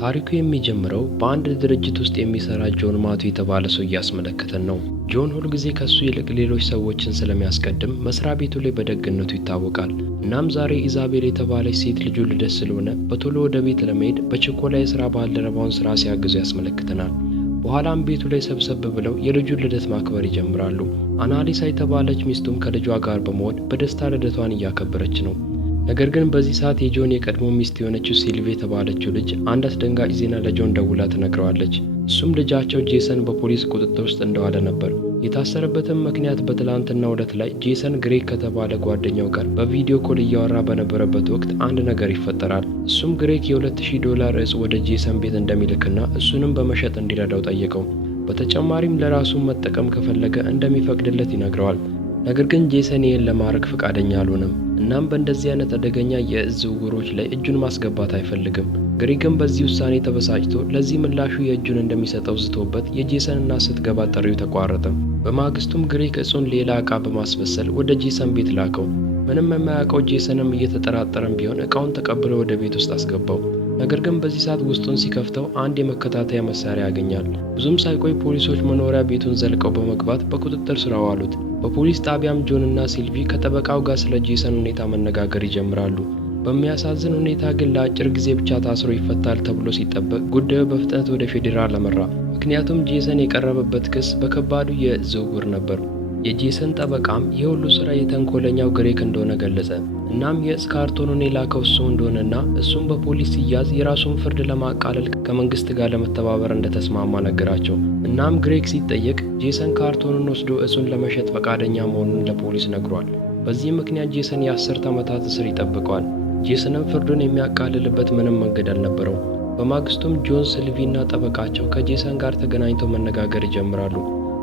ታሪኩ የሚጀምረው በአንድ ድርጅት ውስጥ የሚሰራ ጆን ማቱ የተባለ ሰው እያስመለከተን ነው። ጆን ሁልጊዜ ከሱ ይልቅ ሌሎች ሰዎችን ስለሚያስቀድም መስሪያ ቤቱ ላይ በደግነቱ ይታወቃል። እናም ዛሬ ኢዛቤል የተባለች ሴት ልጁ ልደት ስለሆነ በቶሎ ወደ ቤት ለመሄድ በችኮላ የሥራ ባልደረባውን ሥራ ሲያግዙ ያስመለክተናል። በኋላም ቤቱ ላይ ሰብሰብ ብለው የልጁን ልደት ማክበር ይጀምራሉ። አናሊሳ የተባለች ሚስቱም ከልጇ ጋር በመሆን በደስታ ልደቷን እያከበረች ነው። ነገር ግን በዚህ ሰዓት የጆን የቀድሞ ሚስት የሆነችው ሲልቪ የተባለችው ልጅ አንድ አስደንጋጭ ዜና ለጆን ደውላ ትነግረዋለች። እሱም ልጃቸው ጄሰን በፖሊስ ቁጥጥር ውስጥ እንደዋለ ነበር። የታሰረበትም ምክንያት በትላንትናው ዕለት ላይ ጄሰን ግሬግ ከተባለ ጓደኛው ጋር በቪዲዮ ኮል እያወራ በነበረበት ወቅት አንድ ነገር ይፈጠራል። እሱም ግሬግ $2000 እጽ ወደ ጄሰን ቤት እንደሚልክና እሱንም በመሸጥ እንዲረዳው ጠየቀው። በተጨማሪም ለራሱ መጠቀም ከፈለገ እንደሚፈቅድለት ይነግረዋል። ነገር ግን ጄሰን ይህን ለማድረግ ፈቃደኛ አልሆነም። እናም በእንደዚህ አይነት አደገኛ የእጽ ዝውውሮች ላይ እጁን ማስገባት አይፈልግም። ግሬግም በዚህ ውሳኔ ተበሳጭቶ ለዚህ ምላሹ የእጁን እንደሚሰጠው ዝቶበት የጄሰን እናት ስትገባ ጥሪው ተቋረጠ። በማግስቱም ግሬግ እጹን ሌላ ዕቃ በማስመሰል ወደ ጄሰን ቤት ላከው። ምንም የማያውቀው ጄሰንም እየተጠራጠረም ቢሆን ዕቃውን ተቀብሎ ወደ ቤት ውስጥ አስገባው። ነገር ግን በዚህ ሰዓት ውስጡን ሲከፍተው አንድ የመከታተያ መሳሪያ ያገኛል። ብዙም ሳይቆይ ፖሊሶች መኖሪያ ቤቱን ዘልቀው በመግባት በቁጥጥር ስር አዋሉት። በፖሊስ ጣቢያም ጆን እና ሲልቪ ከጠበቃው ጋር ስለ ጄሰን ሁኔታ መነጋገር ይጀምራሉ። በሚያሳዝን ሁኔታ ግን ለአጭር ጊዜ ብቻ ታስሮ ይፈታል ተብሎ ሲጠበቅ ጉዳዩ በፍጥነት ወደ ፌዴራል አመራ። ምክንያቱም ጄሰን የቀረበበት ክስ በከባዱ የእጽ ዝውውር ነበር። የጄሰን ጠበቃም ይህ ሁሉ ስራ የተንኮለኛው ግሬግ እንደሆነ ገለጸ። እናም የእጽ ካርቶኑን የላከው እሱ እንደሆነና እሱም በፖሊስ ሲያዝ የራሱን ፍርድ ለማቃለል ከመንግስት ጋር ለመተባበር እንደተስማማ ነገራቸው። እናም ግሬግ ሲጠየቅ ጄሰን ካርቶኑን ወስዶ እጹን ለመሸጥ ፈቃደኛ መሆኑን ለፖሊስ ነግሯል። በዚህ ምክንያት ጄሰን የ10 ዓመታት እስር ይጠብቀዋል። ጄሰንም ፍርዱን የሚያቃልልበት ምንም መንገድ አልነበረውም። በማግስቱም ጆን፣ ሲልቪ እና ጠበቃቸው ከጄሰን ጋር ተገናኝተው መነጋገር ይጀምራሉ።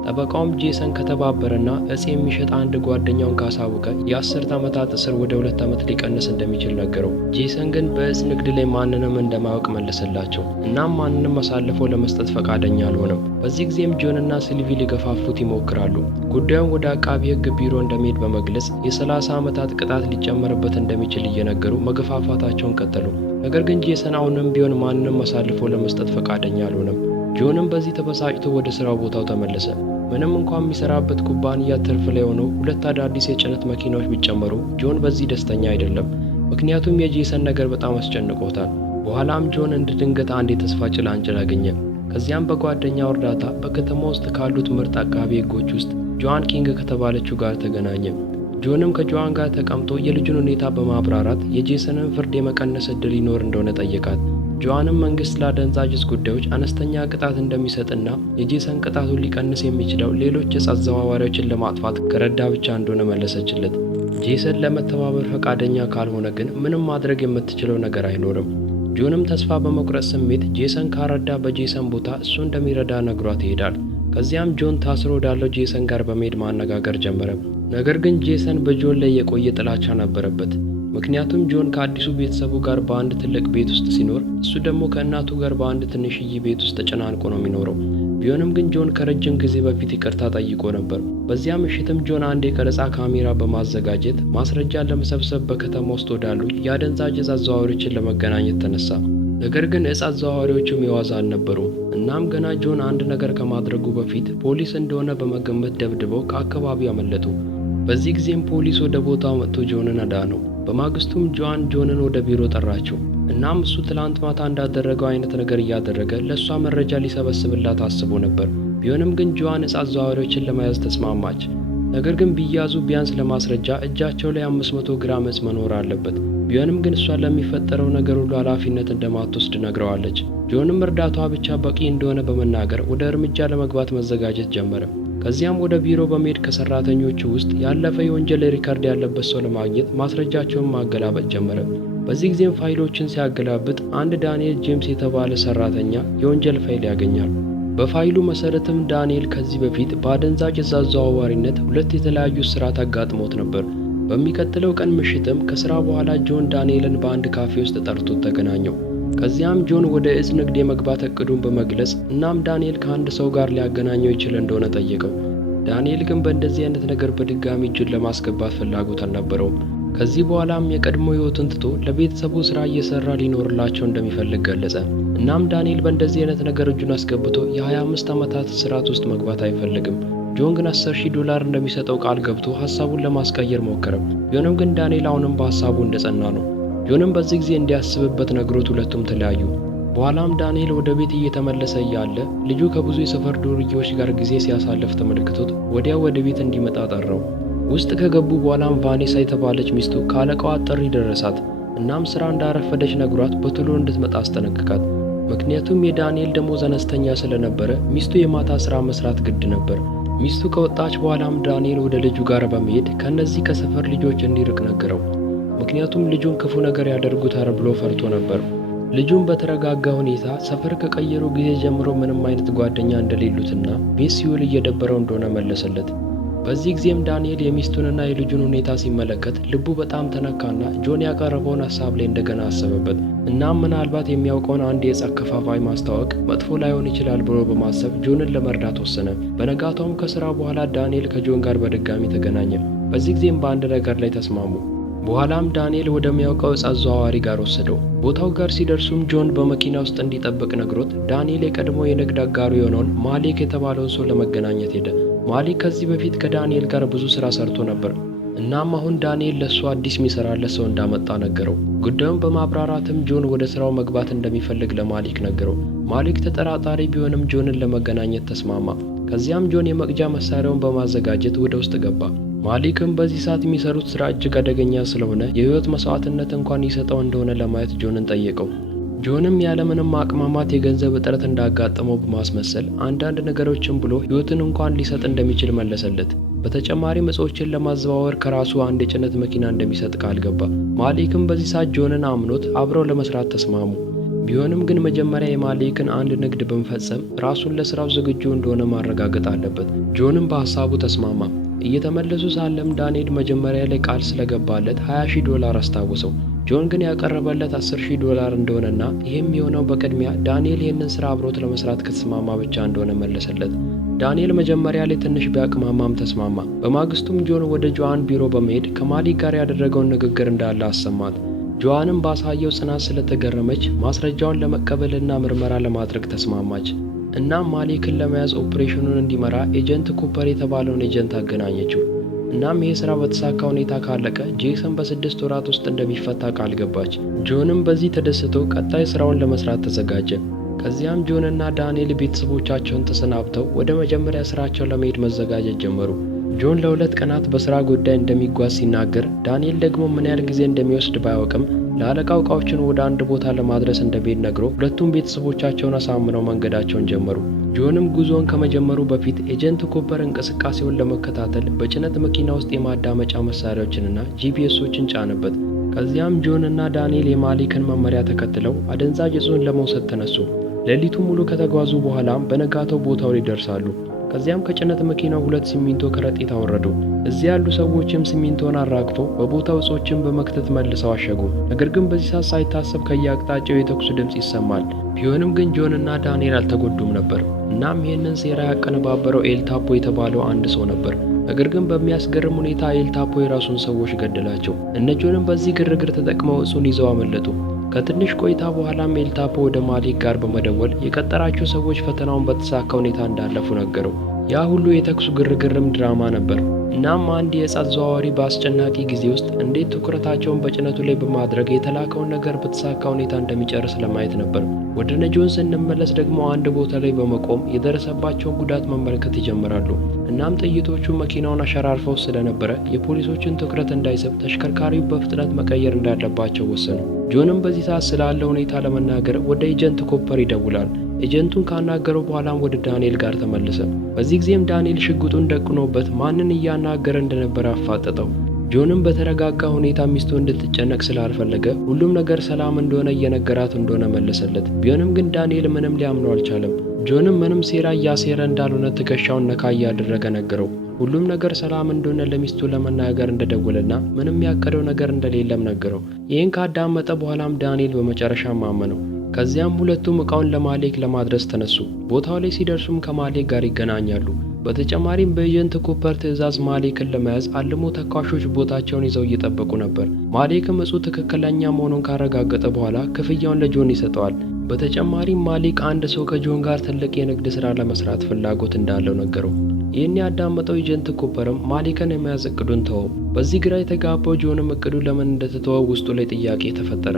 ጠበቃውም ጄሰን ከተባበረና እጽ የሚሸጥ አንድ ጓደኛውን ካሳወቀ የ10 ዓመታት እስር ወደ 2 ዓመት ሊቀንስ እንደሚችል ነገረው። ጄሰን ግን በእጽ ንግድ ላይ ማንንም እንደማያውቅ መለሰላቸው። እናም ማንንም አሳልፎ ለመስጠት ፈቃደኛ አልሆነም። በዚህ ጊዜም ጆን እና ሲልቪ ሊገፋፉት ይሞክራሉ። ጉዳዩን ወደ አቃቢ ሕግ ቢሮ እንደሚሄድ በመግለጽ የ30 ዓመታት ቅጣት ሊጨመርበት እንደሚችል እየነገሩ መገፋፋታቸውን ቀጠሉ። ነገር ግን ጄሰን አሁንም ቢሆን ማንንም አሳልፎ ለመስጠት ፈቃደኛ አልሆነም። ጆንም በዚህ ተበሳጭቶ ወደ ስራው ቦታው ተመለሰ። ምንም እንኳን የሚሰራበት ኩባንያ ትርፍ ላይ ሆኖ 2 አዳዲስ የጭነት መኪናዎች ቢጨመሩ ጆን በዚህ ደስተኛ አይደለም። ምክንያቱም የጄሰን ነገር በጣም አስጨንቆታል። በኋላም ጆን እንደ ድንገት አንድ የተስፋ ጭላንጭል አገኘ። ከዚያም በጓደኛው እርዳታ በከተማ ውስጥ ካሉት ምርጥ አቃቤ ሕጎች ውስጥ ጆዋን ኪንግ ከተባለችው ጋር ተገናኘ። ጆንም ከጆዋን ጋር ተቀምጦ የልጁን ሁኔታ በማብራራት የጄሰንን ፍርድ የመቀነስ ዕድል ይኖር እንደሆነ ጠየቃት። ጆዋንም መንግስት ለአደንዛዥ ዕፅ ጉዳዮች አነስተኛ ቅጣት እንደሚሰጥና የጄሰን ቅጣቱን ሊቀንስ የሚችለው ሌሎች ዕፅ አዘዋዋሪዎችን ለማጥፋት ከረዳ ብቻ እንደሆነ መለሰችለት። ጄሰን ለመተባበር ፈቃደኛ ካልሆነ ግን ምንም ማድረግ የምትችለው ነገር አይኖርም። ጆንም ተስፋ በመቁረጥ ስሜት ጄሰን ካረዳ በጄሰን ቦታ እሱ እንደሚረዳ ነግሯት ይሄዳል። ከዚያም ጆን ታስሮ ወዳለው ጄሰን ጋር በመሄድ ማነጋገር ጀመረ። ነገር ግን ጄሰን በጆን ላይ የቆየ ጥላቻ ነበረበት። ምክንያቱም ጆን ከአዲሱ ቤተሰቡ ጋር በአንድ ትልቅ ቤት ውስጥ ሲኖር፣ እሱ ደግሞ ከእናቱ ጋር በአንድ ትንሽዬ ቤት ውስጥ ተጨናንቆ ነው የሚኖረው። ቢሆንም ግን ጆን ከረጅም ጊዜ በፊት ይቅርታ ጠይቆ ነበር። በዚያ ምሽትም ጆን አንድ የቀረጻ ካሜራ በማዘጋጀት ማስረጃ ለመሰብሰብ በከተማ ውስጥ ወዳሉ የአደንዛዥ ዕፅ አዘዋዋሪዎችን ለመገናኘት ተነሳ። ነገር ግን ዕፅ አዘዋዋሪዎቹም የዋዛ አልነበሩም። እናም ገና ጆን አንድ ነገር ከማድረጉ በፊት ፖሊስ እንደሆነ በመገመት ደብድበው ከአካባቢው አመለጡ። በዚህ ጊዜም ፖሊስ ወደ ቦታው መጥቶ ጆንን አዳነው። በማግስቱም ጆንን ወደ ቢሮ ጠራቸው። እናም እሱ ትላንት ማታ እንዳደረገው አይነት ነገር እያደረገ ለእሷ መረጃ ሊሰበስብላት አስቦ ነበር። ቢሆንም ግን ጆን ዕፅ አዘዋዋሪዎችን ለመያዝ ተስማማች። ነገር ግን ቢያዙ ቢያንስ ለማስረጃ እጃቸው ላይ 500 ግራም ዕፅ መኖር አለበት። ቢሆንም ግን እሷ ለሚፈጠረው ነገር ሁሉ ኃላፊነት እንደማትወስድ ነግረዋለች። ጆንም እርዳታዋ ብቻ በቂ እንደሆነ በመናገር ወደ እርምጃ ለመግባት መዘጋጀት ጀመረ። ከዚያም ወደ ቢሮ በመሄድ ከሰራተኞቹ ውስጥ ያለፈ የወንጀል ሪካርድ ያለበት ሰው ለማግኘት ማስረጃቸውን ማገላበጥ ጀመረ። በዚህ ጊዜም ፋይሎችን ሲያገላብጥ አንድ ዳንኤል ጄምስ የተባለ ሰራተኛ የወንጀል ፋይል ያገኛል። በፋይሉ መሰረትም ዳንኤል ከዚህ በፊት በአደንዛዥ ዕፅ አዘዋዋሪነት 2 የተለያዩ እስራት አጋጥሞት ነበር። በሚቀጥለው ቀን ምሽትም ከስራ በኋላ ጆን ዳንኤልን በአንድ ካፌ ውስጥ ጠርቶት ተገናኘው። ከዚያም ጆን ወደ ዕፅ ንግድ የመግባት እቅዱን በመግለጽ እናም ዳንኤል ከአንድ ሰው ጋር ሊያገናኘው ይችል እንደሆነ ጠየቀው። ዳንኤል ግን በእንደዚህ አይነት ነገር በድጋሚ እጁን ለማስገባት ፍላጎት አልነበረውም። ከዚህ በኋላም የቀድሞ ህይወቱን ትቶ ለቤተሰቡ ስራ እየሰራ ሊኖርላቸው እንደሚፈልግ ገለጸ። እናም ዳንኤል በእንደዚህ አይነት ነገር እጁን አስገብቶ የ25 ዓመታት እስራት ውስጥ መግባት አይፈልግም። ጆን ግን $10,000 እንደሚሰጠው ቃል ገብቶ ሐሳቡን ለማስቀየር ሞከረ። ቢሆንም ግን ዳንኤል አሁንም በሐሳቡ እንደጸና ነው። ጆንም በዚህ ጊዜ እንዲያስብበት ነግሮት ሁለቱም ተለያዩ። በኋላም ዳንኤል ወደ ቤት እየተመለሰ እያለ ልጁ ከብዙ የሰፈር ዱርዬዎች ጋር ጊዜ ሲያሳልፍ ተመልክቶት ወዲያው ወደ ቤት እንዲመጣ ጠራው። ውስጥ ከገቡ በኋላም ቫኔሳ የተባለች ሚስቱ ካለቃዋ ጥሪ ደረሳት። እናም ስራ እንዳረፈደች ነግሯት በቶሎ እንድትመጣ አስጠነቅቃት። ምክንያቱም የዳንኤል ደሞዝ አነስተኛ ስለነበረ ሚስቱ የማታ ስራ መስራት ግድ ነበር። ሚስቱ ከወጣች በኋላም ዳንኤል ወደ ልጁ ጋር በመሄድ ከነዚህ ከሰፈር ልጆች እንዲርቅ ነገረው። ምክንያቱም ልጁን ክፉ ነገር ያደርጉታል ብሎ ፈርቶ ነበር። ልጁን በተረጋጋ ሁኔታ ሰፈር ከቀየሩ ጊዜ ጀምሮ ምንም አይነት ጓደኛ እንደሌሉትና ቤት ሲውል እየደበረው እንደሆነ መለሰለት። በዚህ ጊዜም ዳንኤል የሚስቱንና የልጁን ሁኔታ ሲመለከት ልቡ በጣም ተነካና ጆን ያቀረበውን ሐሳብ ላይ እንደገና አሰበበት። እናም ምናልባት የሚያውቀውን አንድ የዕፅ አከፋፋይ ማስተዋወቅ መጥፎ ላይሆን ይችላል ብሎ በማሰብ ጆንን ለመርዳት ወሰነ። በነጋታውም ከስራ በኋላ ዳንኤል ከጆን ጋር በድጋሚ ተገናኘ። በዚህ ጊዜም በአንድ ነገር ላይ ተስማሙ። በኋላም ዳንኤል ወደሚያውቀው ዕፅ አዘዋዋሪ ጋር ወሰደው። ቦታው ጋር ሲደርሱም ጆን በመኪና ውስጥ እንዲጠብቅ ነግሮት ዳንኤል የቀድሞ የንግድ አጋሩ የሆነውን ማሊክ የተባለውን ሰው ለመገናኘት ሄደ። ማሊክ ከዚህ በፊት ከዳንኤል ጋር ብዙ ስራ ሰርቶ ነበር። እናም አሁን ዳንኤል ለሱ አዲስ የሚሰራለት ሰው እንዳመጣ ነገረው። ጉዳዩን በማብራራትም ጆን ወደ ስራው መግባት እንደሚፈልግ ለማሊክ ነገረው። ማሊክ ተጠራጣሪ ቢሆንም ጆንን ለመገናኘት ተስማማ። ከዚያም ጆን የመቅጃ መሳሪያውን በማዘጋጀት ወደ ውስጥ ገባ። ማሊክም በዚህ ሰዓት የሚሰሩት ስራ እጅግ አደገኛ ስለሆነ የህይወት መስዋዕትነት እንኳን ይሰጠው እንደሆነ ለማየት ጆንን ጠየቀው። ጆንም ያለምንም ማቅማማት የገንዘብ እጥረት እንዳጋጠመው በማስመሰል አንዳንድ ነገሮችን ብሎ ህይወትን እንኳን ሊሰጥ እንደሚችል መለሰለት። በተጨማሪም ዕፆችን ለማዘዋወር ከራሱ አንድ የጭነት መኪና እንደሚሰጥ ቃል ገባ። ማሊክም በዚህ ሰዓት ጆንን አምኖት አብረው ለመስራት ተስማሙ። ቢሆንም ግን መጀመሪያ የማሊክን አንድ ንግድ በመፈጸም ራሱን ለስራው ዝግጁ እንደሆነ ማረጋገጥ አለበት። ጆንም በሐሳቡ ተስማማ። እየተመለሱ ሳለም ዳንኤል መጀመሪያ ላይ ቃል ስለገባለት $20,000 አስታወሰው። ጆን ግን ያቀረበለት $10,000 እንደሆነና ይህም የሆነው በቅድሚያ ዳንኤል ይህንን ስራ አብሮት ለመስራት ከተስማማ ብቻ እንደሆነ መለሰለት። ዳንኤል መጀመሪያ ላይ ትንሽ ቢያቅማማም ተስማማ። በማግስቱም ጆን ወደ ጆዋን ቢሮ በመሄድ ከማሊክ ጋር ያደረገውን ንግግር እንዳለ አሰማት። ጆዋንም ባሳየው ጽናት ስለተገረመች ማስረጃውን ለመቀበልና ምርመራ ለማድረግ ተስማማች። እናም ማሊክን ለመያዝ ኦፕሬሽኑን እንዲመራ ኤጀንት ኩፐር የተባለውን ኤጀንት አገናኘችው። እናም ይህ ስራ በተሳካ ሁኔታ ካለቀ ጄሰን በ6 ወራት ውስጥ እንደሚፈታ ቃል ገባች። ጆንም በዚህ ተደስቶ ቀጣይ ስራውን ለመስራት ተዘጋጀ። ከዚያም ጆንና ዳንኤል ቤተሰቦቻቸውን ተሰናብተው ወደ መጀመሪያ ስራቸው ለመሄድ መዘጋጀት ጀመሩ። ጆን ለ2 ቀናት በስራ ጉዳይ እንደሚጓዝ ሲናገር ዳንኤል ደግሞ ምን ያህል ጊዜ እንደሚወስድ ባያውቅም ለአለቃው ዕቃዎችን ወደ አንድ ቦታ ለማድረስ እንደሚሄድ ነግሮ ሁለቱም ቤተሰቦቻቸውን አሳምነው መንገዳቸውን ጀመሩ። ጆንም ጉዞውን ከመጀመሩ በፊት ኤጀንት ኩፐር እንቅስቃሴውን ለመከታተል በጭነት መኪና ውስጥ የማዳመጫ መሳሪያዎችንና ጂፒኤሶችን ጫነበት። ከዚያም ጆንና ዳንኤል የማሊክን መመሪያ ተከትለው አደንዛዥ ዕፅን ለመውሰድ ተነሱ። ሌሊቱ ሙሉ ከተጓዙ በኋላም በነጋታው ቦታው ላይ ይደርሳሉ። ከዚያም ከጭነት መኪናው 2 ሲሚንቶ ከረጢት አወረዱ። እዚያ ያሉ ሰዎችም ሲሚንቶን አራግፈው በቦታው ዕፆችን በመክተት መልሰው አሸጉ። ነገር ግን በዚህ ሰዓት ሳይታሰብ ከየአቅጣጫው የተኩስ ድምፅ ይሰማል። ቢሆንም ግን ጆንና ዳንኤል አልተጎዱም ነበር። እናም ይህንን ሴራ ያቀነባበረው ኤልታፖ የተባለው አንድ ሰው ነበር። ነገር ግን በሚያስገርም ሁኔታ ኤልታፖ የራሱን ሰዎች ገደላቸው። እነ ጆንም በዚህ ግርግር ተጠቅመው ዕፁን ይዘው አመለጡ። ከትንሽ ቆይታ በኋላም ኤልታፖ ወደ ማሊክ ጋር በመደወል የቀጠራቸው ሰዎች ፈተናውን በተሳካ ሁኔታ እንዳለፉ ነገረው። ያ ሁሉ የተኩሱ ግርግርም ድራማ ነበር። እናም አንድ የዕፅ አዘዋዋሪ በአስጨናቂ ጊዜ ውስጥ እንዴት ትኩረታቸውን በጭነቱ ላይ በማድረግ የተላከውን ነገር በተሳካ ሁኔታ እንደሚጨርስ ለማየት ነበር። ወደ ነጆን ስንመለስ ደግሞ አንድ ቦታ ላይ በመቆም የደረሰባቸውን ጉዳት መመልከት ይጀምራሉ። እናም ጥይቶቹ መኪናውን አሸራርፈው ስለነበረ የፖሊሶችን ትኩረት እንዳይስብ ተሽከርካሪው በፍጥነት መቀየር እንዳለባቸው ወሰኑ። ጆንም በዚህ ሰዓት ስላለ ሁኔታ ለመናገር ወደ ኤጀንት ኮፐር ይደውላል። ኤጀንቱን ካናገረው በኋላም ወደ ዳንኤል ጋር ተመለሰ። በዚህ ጊዜም ዳንኤል ሽጉጡን ደቅኖበት ማንን እያናገረ እንደነበረ አፋጠጠው። ጆንም በተረጋጋ ሁኔታ ሚስቱ እንድትጨነቅ ስላልፈለገ ሁሉም ነገር ሰላም እንደሆነ እየነገራት እንደሆነ መለሰለት። ቢሆንም ግን ዳንኤል ምንም ሊያምነው አልቻለም። ጆንም ምንም ሴራ እያሴረ እንዳልሆነ ትከሻውን ነካ እያደረገ ነገረው። ሁሉም ነገር ሰላም እንደሆነ ለሚስቱ ለመናገር እንደደወለና ምንም ያቀደው ነገር እንደሌለም ነገረው። ይህን ካዳመጠ በኋላም ዳንኤል በመጨረሻም አመነው። ከዚያም ሁለቱም ዕቃውን ለማሊክ ለማድረስ ተነሱ። ቦታው ላይ ሲደርሱም ከማሊክ ጋር ይገናኛሉ። በተጨማሪም በኤጀንት ኩፐር ትዕዛዝ ማሊክን ለመያዝ አልሞ ተኳሾች ቦታቸውን ይዘው እየጠበቁ ነበር። ማሊክም እጹ ትክክለኛ መሆኑን ካረጋገጠ በኋላ ክፍያውን ለጆን ይሰጠዋል። በተጨማሪም ማሊክ አንድ ሰው ከጆን ጋር ትልቅ የንግድ ሥራ ለመስራት ፍላጎት እንዳለው ነገረው። ይህን ያዳመጠው ኤጀንት ኩፐርም ማሊክን የመያዝ እቅዱን ተወው። በዚህ ግራ የተጋባው ጆንም እቅዱ ለምን እንደተተወው ውስጡ ላይ ጥያቄ ተፈጠረ።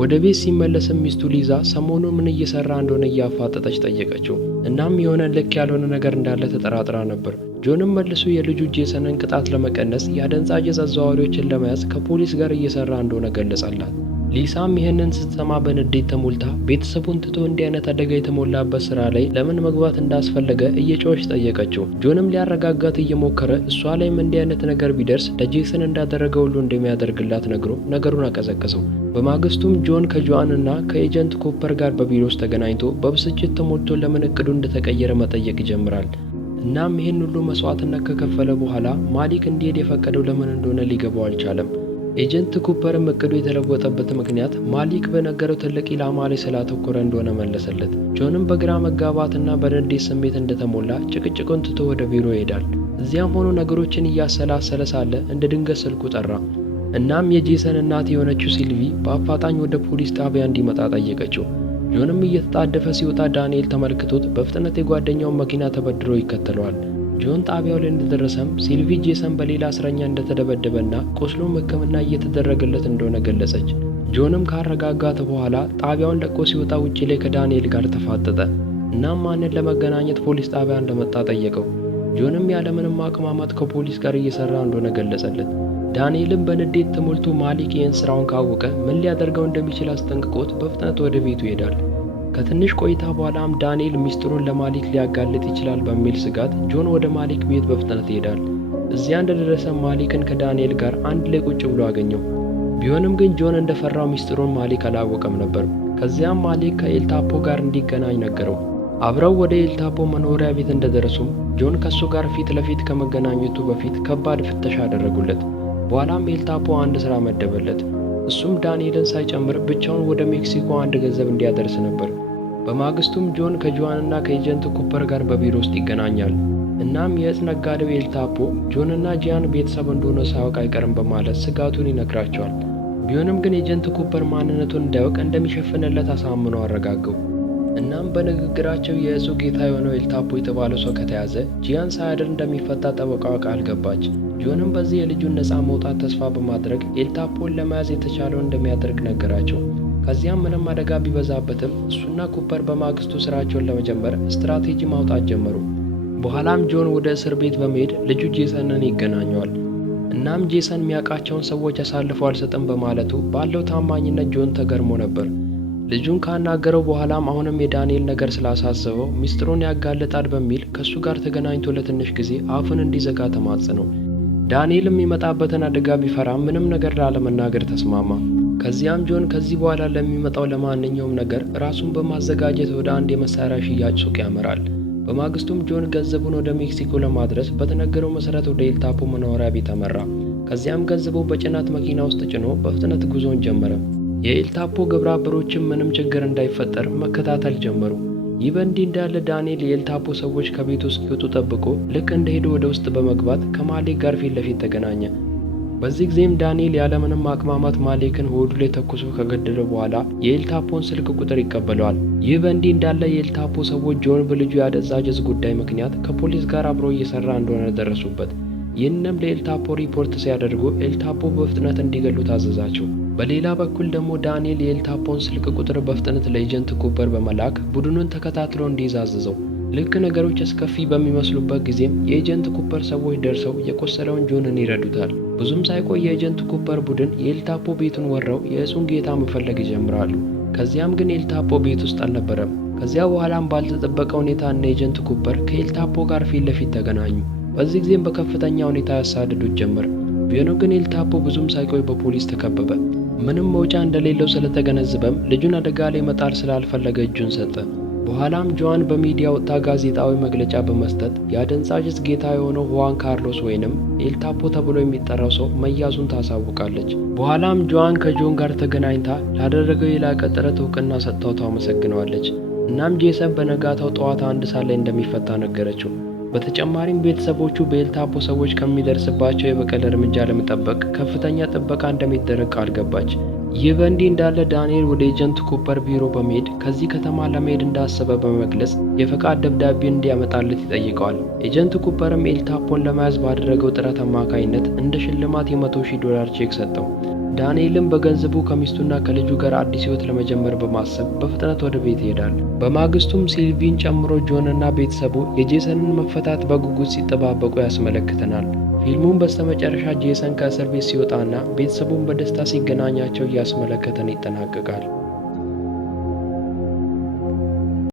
ወደ ቤት ሲመለስም ሚስቱ ሊዛ ሰሞኑን ምን እየሰራ እንደሆነ እያፋጠጠች ጠየቀችው። እናም የሆነ ልክ ያልሆነ ነገር እንዳለ ተጠራጥራ ነበር። ጆንም መልሶ የልጁ ጄሰንን ቅጣት ለመቀነስ የአደንዛዥ ዕፅ አዘዋዋሪዎችን ለመያዝ ከፖሊስ ጋር እየሰራ እንደሆነ ገለጸላት። ሊሳም ይህንን ስትሰማ በንዴት ተሞልታ ቤተሰቡን ትቶ እንዲህ አይነት አደጋ የተሞላበት ስራ ላይ ለምን መግባት እንዳስፈለገ እየጮኸች ጠየቀችው። ጆንም ሊያረጋጋት እየሞከረ እሷ ላይም እንዲህ አይነት ነገር ቢደርስ ለጄሰን እንዳደረገ ሁሉ እንደሚያደርግላት ነግሮ ነገሩን አቀዘቀዘው። በማግስቱም ጆን ከጆአን እና ከኤጀንት ኩፐር ጋር በቢሮ ውስጥ ተገናኝቶ በብስጭት ተሞልቶ ለምን እቅዱ እንደተቀየረ መጠየቅ ይጀምራል። እናም ይህን ሁሉ መስዋዕትነት ከከፈለ በኋላ ማሊክ እንዲሄድ የፈቀደው ለምን እንደሆነ ሊገባው አልቻለም። ኤጀንት ኩፐርም እቅዱ የተለወጠበት ምክንያት ማሊክ በነገረው ትልቅ ኢላማ ላይ ስላተኮረ እንደሆነ መለሰለት። ጆንም በግራ መጋባትና በንዴት ስሜት እንደተሞላ ጭቅጭቁን ትቶ ወደ ቢሮ ይሄዳል። እዚያም ሆኖ ነገሮችን እያሰላሰለ ሳለ እንደ ድንገት ስልኩ ጠራ። እናም የጄሰን እናት የሆነችው ሲልቪ በአፋጣኝ ወደ ፖሊስ ጣቢያ እንዲመጣ ጠየቀችው። ጆንም እየተጣደፈ ሲወጣ ዳንኤል ተመልክቶት በፍጥነት የጓደኛውን መኪና ተበድሮ ይከተለዋል። ጆን ጣቢያው ላይ እንደደረሰም ሲልቪ ጄሰን በሌላ እስረኛ እንደተደበደበና ቆስሎም ሕክምና እየተደረገለት እንደሆነ ገለጸች። ጆንም ካረጋጋተ በኋላ ጣቢያውን ለቆ ሲወጣ ውጪ ላይ ከዳንኤል ጋር ተፋጠጠ። እናም ማንን ለመገናኘት ፖሊስ ጣቢያ እንደመጣ ጠየቀው። ጆንም ያለምንም ማቅማማት ከፖሊስ ጋር እየሰራ እንደሆነ ገለጸለት። ዳንኤልም በንዴት ተሞልቶ ማሊክ ይህን ስራውን ካወቀ ምን ሊያደርገው እንደሚችል አስጠንቅቆት በፍጥነት ወደ ቤቱ ይሄዳል። ከትንሽ ቆይታ በኋላም ዳንኤል ሚስጥሩን ለማሊክ ሊያጋልጥ ይችላል በሚል ስጋት ጆን ወደ ማሊክ ቤት በፍጥነት ይሄዳል። እዚያ እንደደረሰ ማሊክን ከዳንኤል ጋር አንድ ላይ ቁጭ ብሎ አገኘው። ቢሆንም ግን ጆን እንደፈራው ሚስጥሩን ማሊክ አላወቀም ነበር። ከዚያም ማሊክ ከኤልታፖ ጋር እንዲገናኝ ነገረው። አብረው ወደ ኤልታፖ መኖሪያ ቤት እንደደረሱም ጆን ከሱ ጋር ፊት ለፊት ከመገናኘቱ በፊት ከባድ ፍተሻ አደረጉለት። በኋላም ኤልታፖ አንድ ስራ መደበለት። እሱም ዳንኤልን ሳይጨምር ብቻውን ወደ ሜክሲኮ አንድ ገንዘብ እንዲያደርስ ነበር። በማግስቱም ጆን ከጆዋንና ከኤጀንት ኩፐር ጋር በቢሮ ውስጥ ይገናኛል። እናም የዕፅ ነጋዴው ኤልታፖ ጆንና ጂያን ቤተሰብ እንደሆነ ሳያውቅ አይቀርም በማለት ስጋቱን ይነግራቸዋል። ቢሆንም ግን ኤጀንት ኩፐር ማንነቱን እንዳያውቅ እንደሚሸፍንለት አሳምኖ አረጋገው። እናም በንግግራቸው የዕፁ ጌታ የሆነው ኤልታፖ የተባለው ሰው ከተያዘ ጂያን ሳያድር እንደሚፈታ ጠበቃዋ ቃል ገባች። ጆንም በዚህ የልጁን ነፃ መውጣት ተስፋ በማድረግ ኤልታፖን ለመያዝ የተቻለውን እንደሚያደርግ ነገራቸው። ከዚያም ምንም አደጋ ቢበዛበትም እሱና ኩፐር በማግስቱ ስራቸውን ለመጀመር ስትራቴጂ ማውጣት ጀመሩ። በኋላም ጆን ወደ እስር ቤት በመሄድ ልጁ ጄሰንን ይገናኘዋል። እናም ጄሰን የሚያውቃቸውን ሰዎች አሳልፎ አልሰጥም በማለቱ ባለው ታማኝነት ጆን ተገርሞ ነበር። ልጁን ካናገረው በኋላም አሁንም የዳንኤል ነገር ስላሳሰበው ሚስጥሩን ያጋልጣል በሚል ከሱ ጋር ተገናኝቶ ለትንሽ ጊዜ አፉን እንዲዘጋ ተማጸነው። ዳንኤልም የሚመጣበትን አደጋ ቢፈራም ምንም ነገር ላለመናገር ተስማማ። ከዚያም ጆን ከዚህ በኋላ ለሚመጣው ለማንኛውም ነገር ራሱን በማዘጋጀት ወደ አንድ የመሳሪያ ሽያጭ ሱቅ ያመራል። በማግስቱም ጆን ገንዘቡን ወደ ሜክሲኮ ለማድረስ በተነገረው መሰረት ወደ ኤልታፖ መኖሪያ ቤት አመራ። ከዚያም ገንዘቡ በጭነት መኪና ውስጥ ጭኖ በፍጥነት ጉዞን ጀመረ። የኤልታፖ ግብረ አበሮችም ምንም ችግር እንዳይፈጠር መከታተል ጀመሩ። ይህ በእንዲህ እንዳለ ዳንኤል የኤልታፖ ሰዎች ከቤቱ እስኪወጡ ጠብቆ ልክ እንደሄዱ ወደ ውስጥ በመግባት ከማሊክ ጋር ፊት ለፊት ተገናኘ። በዚህ ጊዜም ዳንኤል ያለምንም ማቅማማት ማሊክን ሆዱ ላይ ተኩሶ ከገደለው በኋላ የኤልታፖን ስልክ ቁጥር ይቀበለዋል። ይህ በእንዲህ እንዳለ የኤልታፖ ሰዎች ጆን በልጁ የአደንዛዥ ዕፅ ጉዳይ ምክንያት ከፖሊስ ጋር አብሮ እየሰራ እንደሆነ ደረሱበት። ይህንንም ለኤልታፖ ሪፖርት ሲያደርጉ ኤልታፖ በፍጥነት እንዲገሉ ታዘዛቸው። በሌላ በኩል ደግሞ ዳንኤል የኤልታፖን ስልክ ቁጥር በፍጥነት ለኤጀንት ኩፐር በመላክ ቡድኑን ተከታትሎ እንዲይዝ አዘዘው። ልክ ነገሮች አስከፊ በሚመስሉበት ጊዜም የኤጀንት ኩፐር ሰዎች ደርሰው የቆሰለውን ጆንን ይረዱታል። ብዙም ሳይቆይ የኤጀንት ኩፐር ቡድን የኤልታፖ ቤቱን ወረው የዕፁን ጌታ መፈለግ ይጀምራሉ። ከዚያም ግን ኤልታፖ ቤት ውስጥ አልነበረም። ከዚያ በኋላም ባልተጠበቀ ሁኔታ እነ ኤጀንት ኩፐር ከኤልታፖ ጋር ፊት ለፊት ተገናኙ። በዚህ ጊዜም በከፍተኛ ሁኔታ ያሳድዱት ጀመር። ቢሆንም ግን ኤልታፖ ብዙም ሳይቆይ በፖሊስ ተከበበ። ምንም መውጫ እንደሌለው ስለተገነዘበም ልጁን አደጋ ላይ መጣል ስላልፈለገ እጁን ሰጠ። በኋላም ጆዋን በሚዲያ ወጥታ ጋዜጣዊ መግለጫ በመስጠት የአደንዛዥ ዕፅ ጌታ የሆነው ሁዋን ካርሎስ ወይንም ኤልታፖ ተብሎ የሚጠራው ሰው መያዙን ታሳውቃለች። በኋላም ጆዋን ከጆን ጋር ተገናኝታ ላደረገው የላቀ ጥረት እውቅና ሰጥታው ታመሰግነዋለች። እናም ጄሰን በነጋታው ጠዋት 1 ሰዓት ላይ እንደሚፈታ ነገረችው። በተጨማሪም ቤተሰቦቹ በኤልታፖ ሰዎች ከሚደርስባቸው የበቀል እርምጃ ለመጠበቅ ከፍተኛ ጥበቃ እንደሚደረግ ቃል ገባች። ይህ በእንዲህ እንዳለ ዳንኤል ወደ ኤጀንት ኩፐር ቢሮ በመሄድ ከዚህ ከተማ ለመሄድ እንዳሰበ በመግለጽ የፈቃድ ደብዳቤ እንዲያመጣለት ይጠይቀዋል። ኤጀንት ኩፐርም ኤልታፖን ለመያዝ ባደረገው ጥረት አማካኝነት እንደ ሽልማት $100,000 ቼክ ሰጠው። ዳንኤልም በገንዘቡ ከሚስቱና ከልጁ ጋር አዲስ ሕይወት ለመጀመር በማሰብ በፍጥነት ወደ ቤት ይሄዳል። በማግስቱም ሲልቪን ጨምሮ ጆን እና ቤተሰቡ የጄሰንን መፈታት በጉጉት ሲጠባበቁ ያስመለክተናል። ፊልሙም በስተመጨረሻ ጄሰን ከእስር ቤት ሲወጣና ቤተሰቡን በደስታ ሲገናኛቸው እያስመለከተን ይጠናቀቃል።